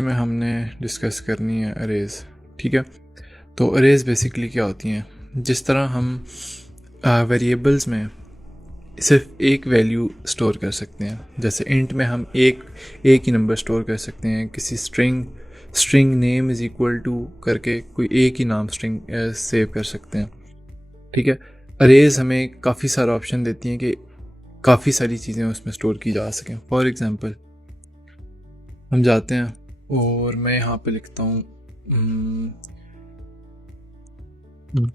में हमने डिस्कस करनी है अरेज। ठीक है, तो अरेज बेसिकली क्या होती हैं? जिस तरह हम वेरिएबल्स में सिर्फ एक वैल्यू स्टोर कर सकते हैं, जैसे इंट में हम एक ही नंबर स्टोर कर सकते हैं, किसी string name is equal to करके कोई एक ही नाम स्ट्रिंग सेव कर सकते हैं। ठीक है, अरेज हमें काफ़ी सारा ऑप्शन देती हैं कि काफ़ी सारी चीज़ें उसमें स्टोर की जा सकें। फॉर एग्ज़ाम्पल हम जाते हैं और मैं यहाँ पे लिखता हूँ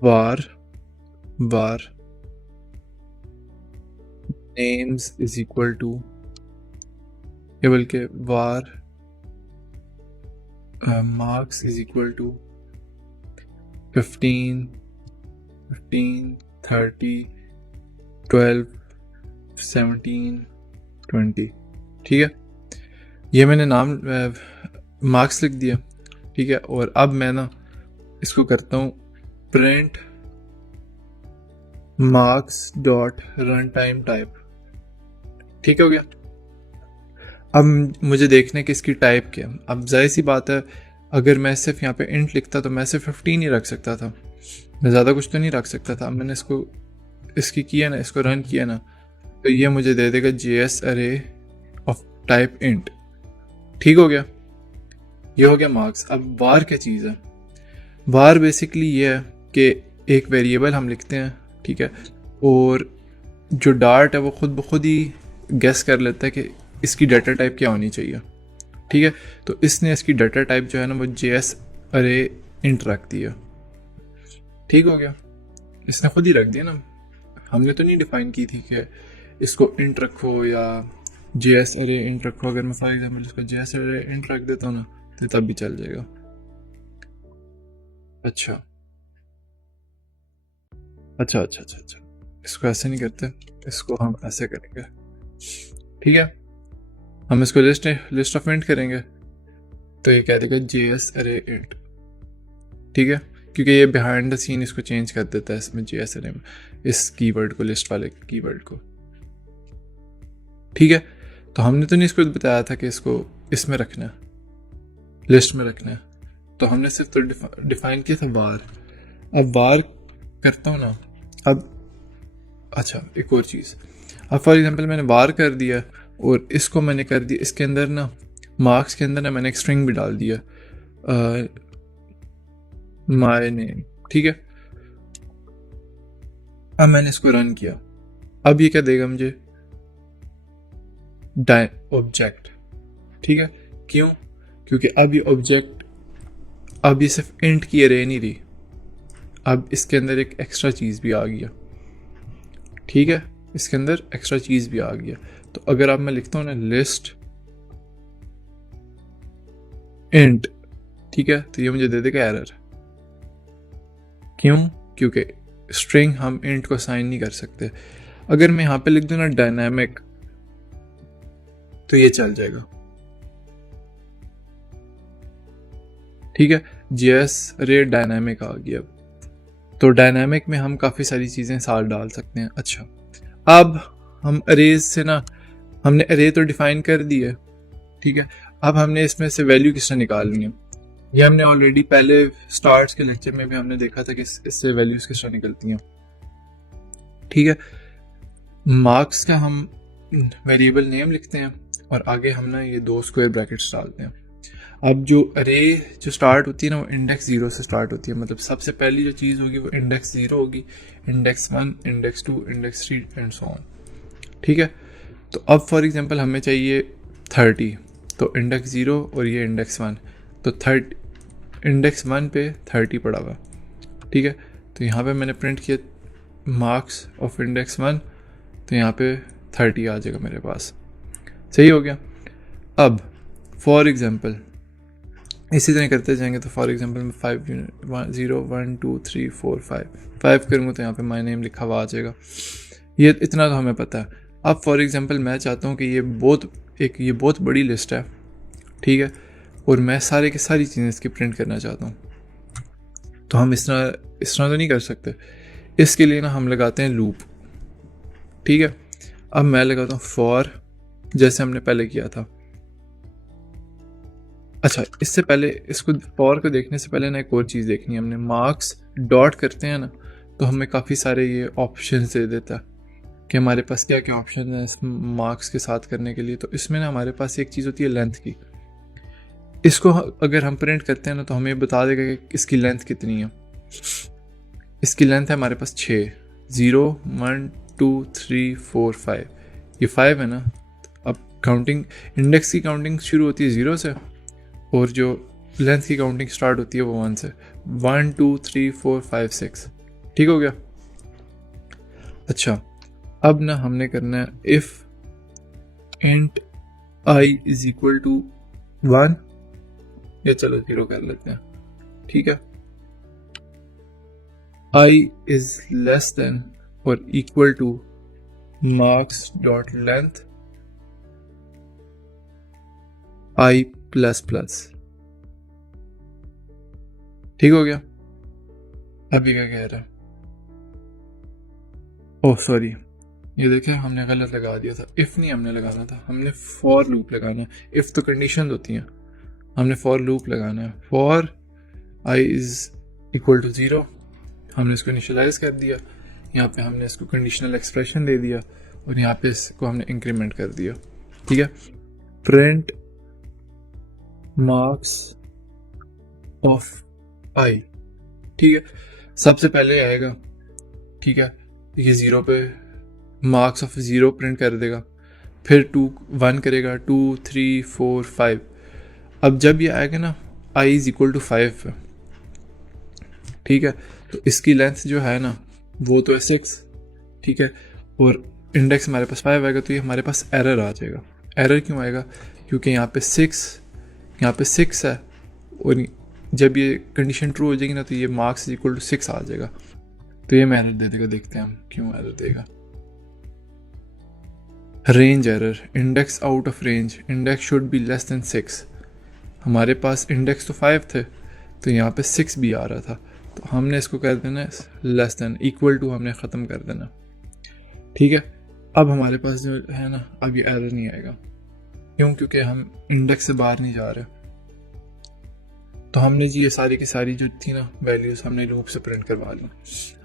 var names is equal to, या बल्कि var marks is equal to 15, 30, 12, 17, 20। ठीक है, ये मैंने नाम मार्क्स लिख दिया। ठीक है, और अब मैं ना इसको करता हूँ print marks dot run time type. ठीक हो गया। अब मुझे देखना है कि इसकी टाइप क्या। अब जाहिर सी बात है, अगर मैं सिर्फ यहाँ पे इंट लिखता तो मैं सिर्फ 15 ही रख सकता था, मैं ज़्यादा कुछ तो नहीं रख सकता था। अब मैंने इसकी किया ना, इसको रन किया ना, तो ये मुझे दे देगा JS अरे ऑफ टाइप इंट। ठीक हो गया, ये हो गया मार्क्स। अब वार क्या चीज़ है? वार बेसिकली ये है कि एक वेरिएबल हम लिखते हैं, ठीक है, और जो डार्ट है वो खुद ब खुद ही गेस कर लेता है कि इसकी डाटा टाइप क्या होनी चाहिए। ठीक है, तो इसने इसकी डाटा टाइप जो है ना वो JS अरे इंट रख दिया। ठीक हो गया, इसने खुद ही रख दिया ना, हमने तो नहीं डिफाइन की थी कि इसको इंट रखो या JS अरे इंट रखो। अगर मैं फॉर एग्जांपल इसको JS अरे इंट रख देता हूँ ना तो तब भी चल जाएगा। अच्छा अच्छा अच्छा अच्छा अच्छा, इसको ऐसे नहीं करते, इसको हम ऐसे करेंगे। ठीक है, हम इसको लिस्ट ऑफ इंट करेंगे तो ये कह देगा JS अरे इंट। ठीक है, क्योंकि ये बिहाइंड द सीन इसको चेंज कर देता है इसमें JS अरे में, इस कीवर्ड को, लिस्ट वाले कीवर्ड को। ठीक है, तो हमने तो नहीं इसको बताया था कि इसको इसमें रखना है, लिस्ट में रखना है, तो हमने सिर्फ तो डिफाइन किया था वार। अब वार करता हूँ ना, अब अच्छा एक और चीज़, अब फॉर एग्जांपल मैंने वार कर दिया और इसको मैंने कर दिया, इसके अंदर ना मार्क्स के अंदर ना मैंने एक स्ट्रिंग भी डाल दिया, माय नेम। ठीक है, अब मैंने इसको रन किया, अब ये क्या देगा मुझे? ऑब्जेक्ट। ठीक है, क्यों? क्योंकि अब ये ऑब्जेक्ट, अब ये सिर्फ इंट की अरे नहीं रही, अब इसके अंदर एक एक्स्ट्रा चीज़ भी आ गया। ठीक है, इसके अंदर एक्स्ट्रा चीज़ भी आ गया। तो अगर अब मैं लिखता हूँ ना लिस्ट इंट, ठीक है, तो ये मुझे दे देगा एरर। क्यों? क्योंकि स्ट्रिंग हम इंट को साइन नहीं कर सकते। अगर मैं यहाँ पे लिख दूँ ना डायनामिक, तो ये चल जाएगा। ठीक है, JS अरे डायनामिक आ गया। तो डायनामिक में हम काफ़ी सारी चीज़ें साथ डाल सकते हैं। अच्छा, अब हम अरेज से ना, हमने अरे तो डिफाइन कर दी है, ठीक है, अब हमने इसमें से वैल्यू किस तरह निकालनी है, ये हमने ऑलरेडी पहले स्टार्ट के लेक्चर में भी हमने देखा था कि इससे वैल्यूज किस तरह निकलती हैं। ठीक है, मार्क्स का हम वेरिएबल नेम लिखते हैं और आगे हम ना ये 2 स्क्वायर ब्रैकेट्स डालते हैं। अब जो अरे जो स्टार्ट होती है ना वो इंडेक्स 0 से स्टार्ट होती है, मतलब सबसे पहली जो चीज़ होगी वो इंडेक्स 0 होगी, index 1, index 2, index 3 and so on. ठीक है, तो अब फॉर एग्जांपल हमें चाहिए 30, तो इंडेक्स 0 और ये इंडेक्स 1, तो 30 इंडेक्स 1 पे 30 पड़ा हुआ। ठीक है, तो यहाँ पे मैंने प्रिंट किया मार्क्स ऑफ इंडेक्स 1, तो यहाँ पे 30 आ जाएगा मेरे पास। सही हो गया। अब फॉर एग्जांपल इसी तरह करते जाएंगे, तो फॉर एग्जांपल मैं 0 1 2 3 4 5 करूँगा तो यहाँ पे माय नेम लिखा हुआ आ जाएगा। ये इतना तो हमें पता है। अब फॉर एग्जांपल मैं चाहता हूँ कि ये बहुत बड़ी लिस्ट है, ठीक है, और मैं सारे की सारी चीज़ें इसकी प्रिंट करना चाहता हूँ, तो हम इस तरह तो नहीं कर सकते। इसके लिए ना हम लगाते हैं लूप। ठीक है, अब मैं लगाता हूँ फॉर, जैसे हमने पहले किया था, अच्छा, इससे पहले इसको फॉर को देखने से पहले ना एक और चीज़ देखनी है हमने। मार्क्स डॉट करते हैं ना तो हमें काफ़ी सारे ये ऑप्शन दे देता है कि हमारे पास क्या क्या ऑप्शन है इस मार्क्स के साथ करने के लिए। तो इसमें ना हमारे पास एक चीज़ होती है लेंथ की। इसको अगर हम प्रिंट करते हैं ना तो हमें बता देगा कि इसकी लेंथ कितनी है। इसकी लेंथ है हमारे पास 6, 0, 1, 2, 3, 4, 5। ये 5 है ना। अब काउंटिंग, इंडेक्स की काउंटिंग शुरू होती है 0 से और जो लेंथ की काउंटिंग स्टार्ट होती है वो 1 से। 1, 2, 3, 4, 5, 6। ठीक हो गया। अच्छा, अब ना हमने करना है if int I is equal to 1, या चलो 0 कर लेते हैं। ठीक है, आई इज लेस देन और equal to marks dot length I plus plus. ठीक हो गया। अभी क्या कह रहा है? ओह सॉरी, ये देखें हमने गलत लगा दिया था। इफ नहीं हमने लगाना था, हमने फॉर लूप लगाना है। इफ तो कंडीशन होती हैं, हमने फॉर लूप लगाना है। For i is equal to 0, हमने इसको इनिशियलाइज कर दिया। यहाँ पे हमने इसको कंडीशनल एक्सप्रेशन दे दिया और यहाँ पे इसको हमने इंक्रीमेंट कर दिया। ठीक है, प्रिंट मार्क्स ऑफ आई। ठीक है, सबसे पहले आएगा, ठीक है, ये 0 पे मार्क्स ऑफ 0 प्रिंट कर देगा। फिर 2 1 करेगा, 2 3 4 5। अब जब ये आएगा ना आई इज इक्वल टू 5 पे, ठीक है, तो इसकी लेंथ जो है ना वो तो है 6। ठीक है, और इंडेक्स हमारे पास 5 आएगा तो ये हमारे पास एरर आ जाएगा। एरर क्यों आएगा? क्योंकि यहाँ पे 6 है और जब ये कंडीशन ट्रू हो जाएगी ना तो ये मार्क्स इज इक्वल टू 6 आ जाएगा। तो ये एरर दे देगा। देखते हैं हम क्यों एरर देगा। Range error, index out of range, index should be less than 6। हमारे पास इंडेक्स तो 5 थे तो यहाँ पे 6 भी आ रहा था, तो हमने इसको कर देना लेस देन, इक्वल टू हमने ख़त्म कर देना। ठीक है, अब हमारे पास जो है ना अब ये एरर नहीं आएगा। क्यों? क्योंकि हम इंडेक्स से बाहर नहीं जा रहे। तो हमने जी ये सारी की सारी जो थी ना वैल्यूज हमने लूप से प्रिंट करवा ली।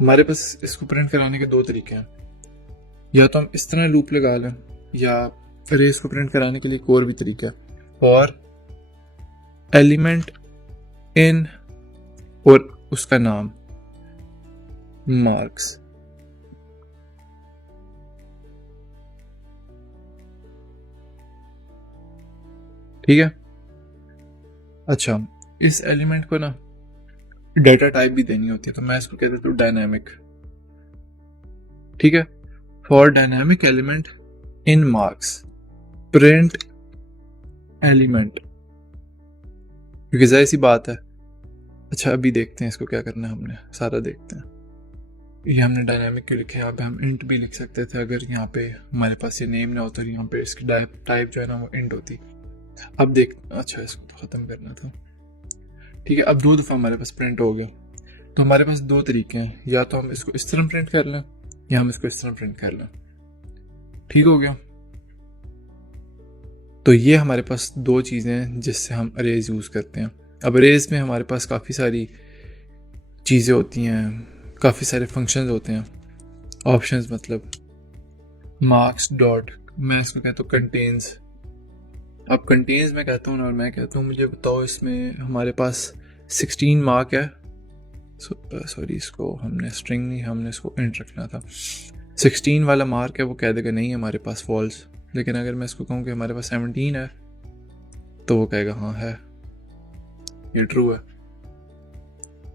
हमारे पास इसको प्रिंट कराने के 2 तरीके हैं। या तो हम इस तरह लूप लगा लें, या अरेज को प्रिंट कराने के लिए एक और भी तरीका है। और एलिमेंट इन और उसका नाम मार्क्स। ठीक है, अच्छा, इस एलिमेंट को ना डेटा टाइप भी देनी होती है, तो मैं इसको कह देता हूँ डायनामिक। ठीक है, for dynamic element in marks print element, क्योंकि जाहिर सी बात है। अच्छा, अभी देखते हैं इसको क्या करना है, हमने सारा देखते हैं। ये हमने डायनामिक क्यों लिखे? यहाँ पे हम इंट भी लिख सकते थे अगर यहाँ पे हमारे पास ये नेम ना होता, यहाँ पे इसकी टाइप जो है ना वो इंट होती। अब देख, अच्छा इसको तो ख़त्म करना था। ठीक है, अब 2 दफ़ा हमारे पास प्रिंट हो गया। तो हमारे पास 2 तरीके हैं, या तो हम इसको इस तरह प्रिंट कर लें या हम इसको इस तरह प्रिंट कर लें। ठीक हो गया। तो ये हमारे पास 2 चीज़ें हैं जिससे हम अरेज यूज़ करते हैं। अब अरेज में हमारे पास काफ़ी सारी चीज़ें होती हैं, काफ़ी सारे फंक्शंस होते हैं। ऑप्शंस मतलब मार्क्स डॉट, मैं इसमें कहता हूँ कंटेन्स। अब कंटेन्स में कहता हूँ ना, और मैं कहता हूँ मुझे बताओ इसमें हमारे पास 16 मार्क है। सॉरी, इसको हमने स्ट्रिंग नहीं, हमने इसको इंट रखना था। 16 वाला मार्क है, वो कह देगा नहीं हमारे पास फॉल्स। लेकिन अगर मैं इसको कहूँ कि हमारे पास 17 है तो वो कहेगा हाँ है, ये ट्रू है।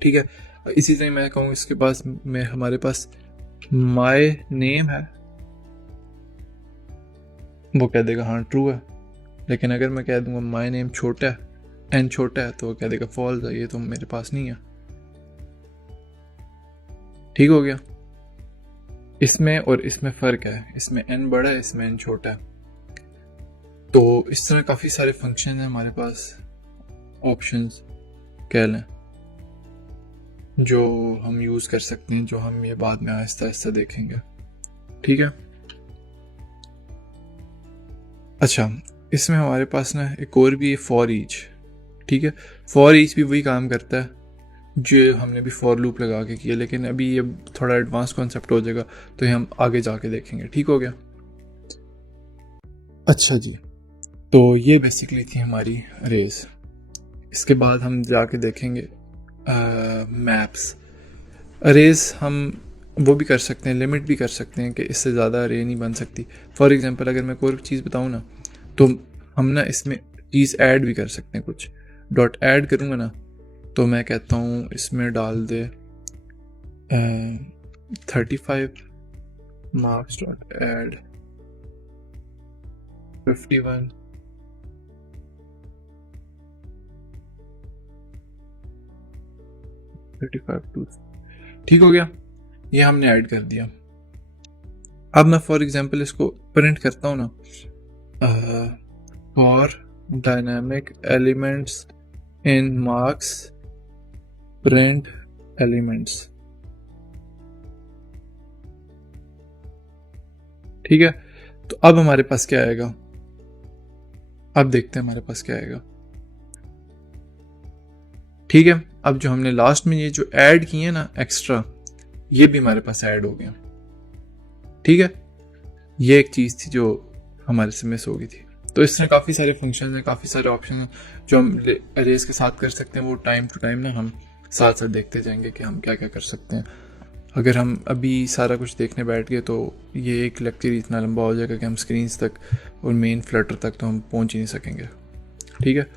ठीक है, इसी तरह मैं कहूँ इसके पास में हमारे पास माय नेम है, वो कह देगा हाँ ट्रू है। लेकिन अगर मैं कह दूंगा माय नेम छोटा है, एन छोटा है, तो वो कह देगा फॉल्स है, ये तो मेरे पास नहीं है। ठीक हो गया। इसमें और इसमें फ़र्क है, इसमें एन बड़ा है, इसमें एन छोटा है। तो इस तरह काफ़ी सारे फंक्शन हैं हमारे पास, ऑप्शंस कह लें, जो हम यूज़ कर सकते हैं, जो हम ये बाद में आहिस्ता आहिस्ता देखेंगे। ठीक है, अच्छा, इसमें हमारे पास ना एक और भी है फॉर ईच। ठीक है, फॉर ईच भी वही काम करता है जो हमने भी फॉर लूप लगा के किया, लेकिन अभी ये थोड़ा एडवांस कॉन्सेप्ट हो जाएगा तो ये हम आगे जाके देखेंगे। ठीक हो गया। अच्छा जी, तो ये बेसिकली थी हमारी अरेज। इसके बाद हम जाके देखेंगे मैप्स। अरेज हम वो भी कर सकते हैं, लिमिट भी कर सकते हैं कि इससे ज़्यादा अरे नहीं बन सकती। फॉर एग्जांपल अगर मैं कोई चीज़ बताऊँ ना, तो हम ना इसमें चीज़ ऐड भी कर सकते हैं। कुछ डॉट ऐड करूँगा ना, तो मैं कहता हूँ इसमें डाल दे 35 मार्क्स डॉट ऐड 51 35 ठीक हो गया, ये हमने ऐड कर दिया। अब मैं फॉर एग्जांपल इसको प्रिंट करता हूँ ना, for dynamic elements in marks print elements. ठीक है, तो अब हमारे पास क्या आएगा, अब देखते हैं हमारे पास क्या आएगा। ठीक है, अब जो हमने लास्ट में ये जो ऐड किए ना एक्स्ट्रा, ये भी हमारे पास ऐड हो गया। ठीक है, ये एक चीज़ थी जो हमारे से मिस हो गई थी। तो इसमें काफ़ी सारे फंक्शन हैं, काफ़ी सारे ऑप्शन हैं जो हम अरेज के साथ कर सकते हैं। वो टाइम टू टाइम ना हम साथ साथ देखते जाएंगे कि हम क्या क्या कर सकते हैं। अगर हम अभी सारा कुछ देखने बैठ गए तो ये एक लेक्चर इतना लंबा हो जाएगा कि हम स्क्रीन्स तक और मेन फ्लटर तक तो हम पहुंच ही नहीं सकेंगे। ठीक है।